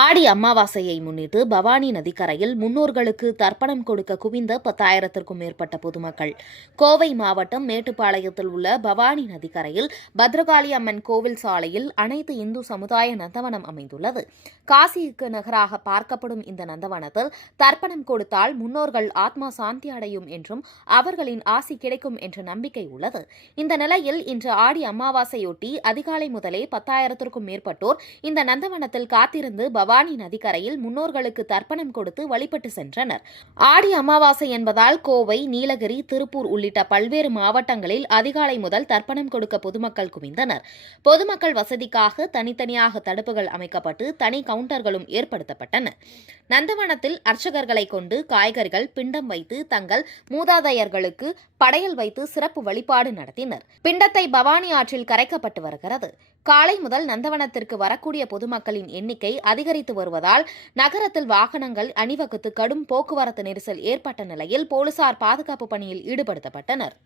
ஆடி அமாவாசையை முன்னிட்டு பவானி நதிக்கரையில் முன்னோர்களுக்கு தர்ப்பணம் கொடுக்க குவிந்த 10,000க்கும் மேற்பட்ட பொதுமக்கள். கோவை மாவட்டம் மேட்டுப்பாளையத்தில் உள்ள பவானி நதிக்கரையில் பத்ரகாளி அம்மன் கோவில் சாலையில் அனைத்து இந்து சமுதாய நந்தவனம் அமைந்துள்ளது. காசிக்கு நகராக பார்க்கப்படும் இந்த நந்தவனத்தில் தர்ப்பணம் கொடுத்தால் முன்னோர்கள் ஆத்மா சாந்தி அடையும் என்றும் அவர்களின் ஆசி கிடைக்கும் என்ற நம்பிக்கை உள்ளது. இந்த நிலையில் இன்று ஆடி அமாவாசையொட்டி அதிகாலை முதலே 10,000க்கும் மேற்பட்டோர் இந்த நந்தவனத்தில் காத்திருந்து பவானி நதிக்கரையில் முன்னோர்களுக்கு தர்ப்பணம் கொடுத்து வழிபட்டு சென்றனர். ஆடி அமாவாசை என்பதால் கோவை, நீலகிரி, திருப்பூர் உள்ளிட்ட பல்வேறு மாவட்டங்களில் அதிகாலை முதல் தர்ப்பணம் கொடுக்க பொதுமக்கள் குவிந்தனர். பொதுமக்கள் வசதிக்காக தனித்தனியாக தடுப்புகள் அமைக்கப்பட்டு தனி கவுண்டர்களும் ஏற்படுத்தப்பட்டன. நந்தவனத்தில் அர்ச்சகர்களை கொண்டு காய்கறிகள் பிண்டம் வைத்து தங்கள் மூதாதையர்களுக்கு படையல் வைத்து சிறப்பு வழிபாடு நடத்தினர். பிண்டத்தை பவானி ஆற்றில் கரைக்கப்பட்டு வருகிறது. காலை முதல் நந்தவனத்திற்கு வரக்கூடிய பொதுமக்களின் எண்ணிக்கை அதிகரித்து வருவதால் நகரத்தில் வாகனங்கள் அணிவகுத்து கடும் போக்குவரத்து நெரிசல் ஏற்பட்ட நிலையில் போலீசார் பாதுகாப்பு பணியில் ஈடுபடுத்தப்பட்டனர்.